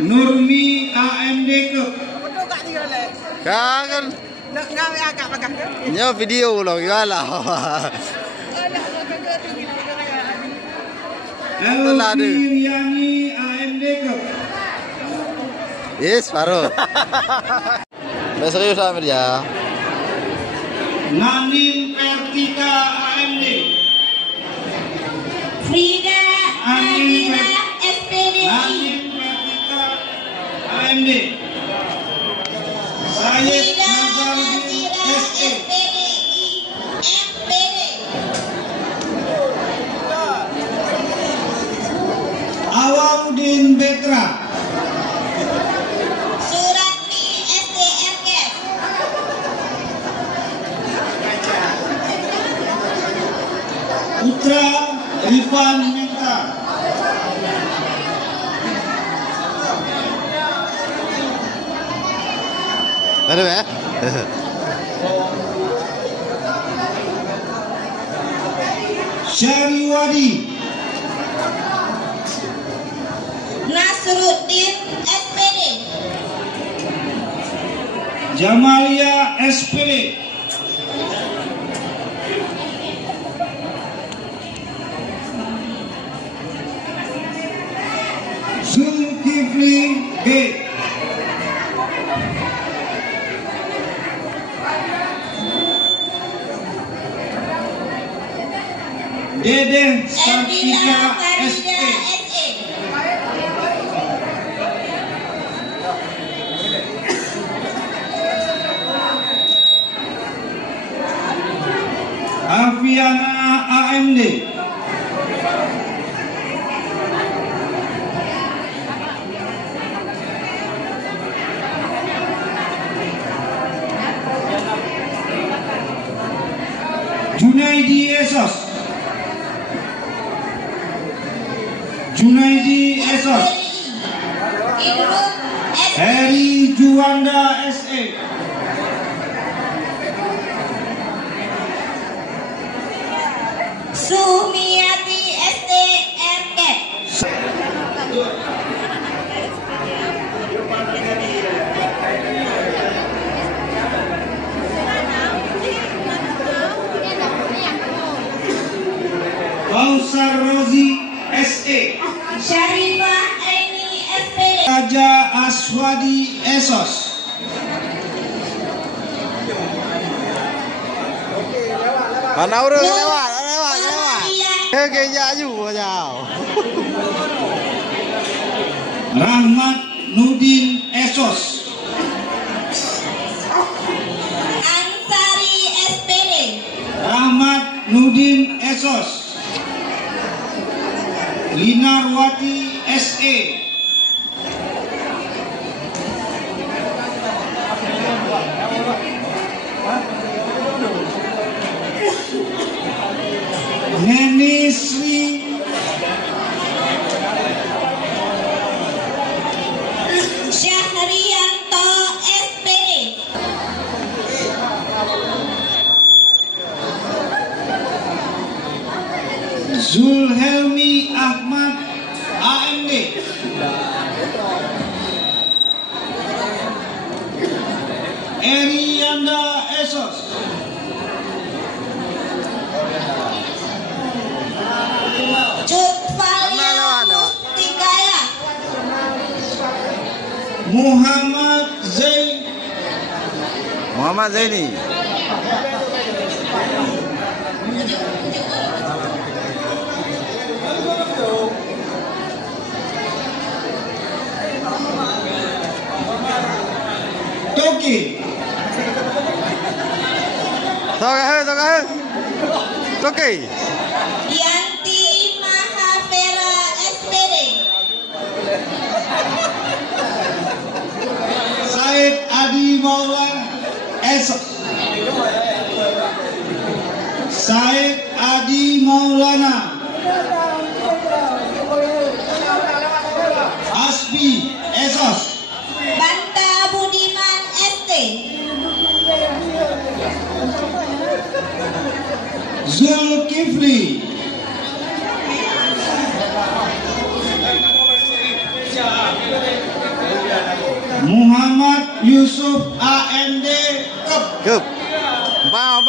Nurmi AMD ke. Kan nya video loh gala. Elvi Riani AMD ke. Yes, baru. Udah serius Amir ya. Nanin Pertika AMD. Frida Nadira SPDI. Nanin Pertika AMD. Sayed Frida Nazarudin Nadira SE. SPDI MPD. Awaludin Betra. Suratni SDRK. Putra Rifan Menta. Ada ya? Syariwadi. Nasruddin SPD. Jamalia SPD. Zulkifli B. Dede Erdila Sartika Farida SE. SE. Afiana AMD. Junaidi Esos. Junaidi Esos. Idrus SE. Heri Juanda SE. Sumiati SDRK. Kausar Rozi SE. Syarifah Eni SPD. Raja Aswadi Esos. Mana urus lewat. Oke, ya juga jauh. Rahmat Nudin Esos. Ansari SPD. Rahmat Nudin Esos. Linarwati SE. Neni Sri. Syahrianto SPD. Zulhelmi Ahmad AMD. Erianda Esos. Cutvalia Mustikaya. Muhammad Zain. Muhammad Zaini. Toki. Oke. Yanti Mahavira SPD. Said Adi Maulana Esos. Said Adi Maulana. Asbi Esos. Banta Budiman ST. Zulkifli. Muhammad Yusuf AMD Kep. Kep. Bau.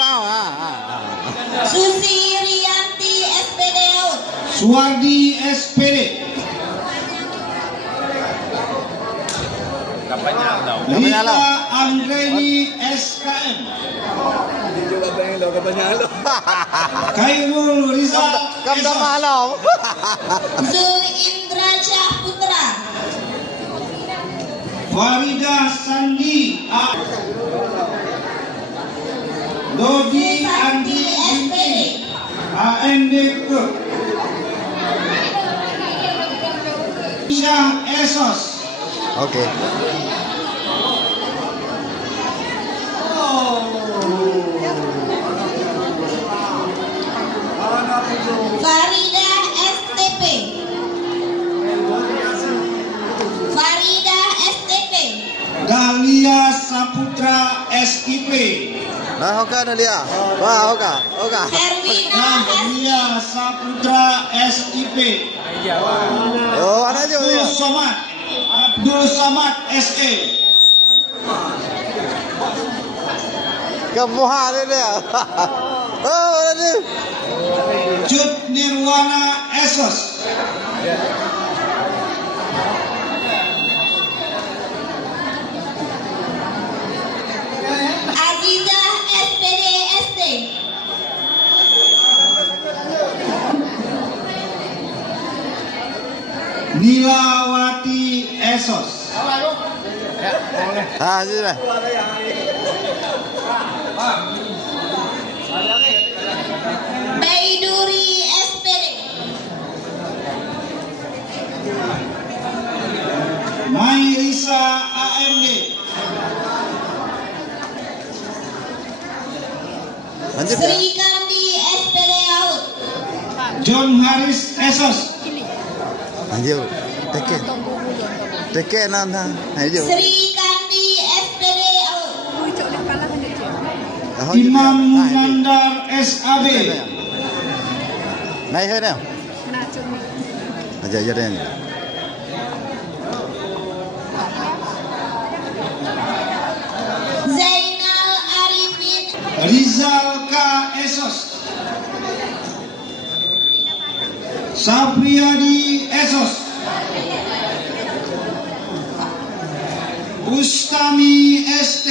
Susi Rianti SPD Out. Suwardi SPD. Lita Anggreni SKM. Khairul Rizal Esos. Zul Indra Syah Putra. Farida Sandi A. Dodi Andi SPD. AMD Kep. Syah Esos. Oke. Farida STP. Farida STP. Dahlia Saputra SIP. Nah, oke Dahlia. Wah, oke. Herwina Dahlia Saputra SIP. Oh, ada juga dia. Abdul Samad SE. Kemuha dia. Oh, ada dia. Cut Nirwana Esos. Azizah SPD ST. Nilawati Esos. Ah, sudah. Baiduri SPD. Mairisa AMD. Lanjut ya. Sri Kandi SPD Out. John Haris Esos. Lanjut. Teke nana. Lanjut. Sri Kandi SPD Out. Imam Nandar SAB. Naik hết nào. Aja dia. Zainal Arifin. Rizal K. Esos. Sapriyadi Esos. Ustami ST.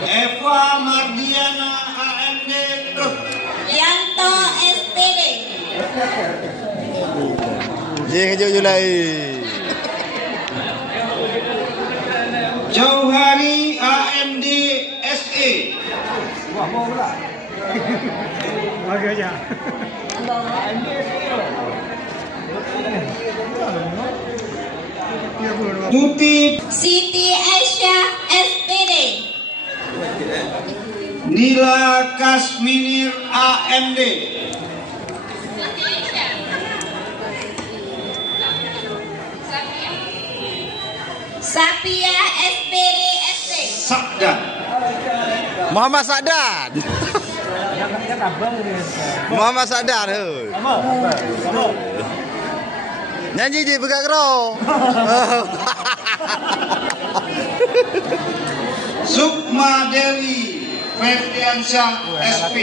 Eva Mardiana AMD Kep. Yanto SPD. Ye Julai. Jauhari AMD SE. Tuti Siti Aisyah SPD. Nila Kasminir AMD. Sapia SPD ST. Sabdan. Muhammad Sadan. Muhammad Sadan tu. Nyanyi je pegang kero. Sukma Dewi Ferdiansyah SP.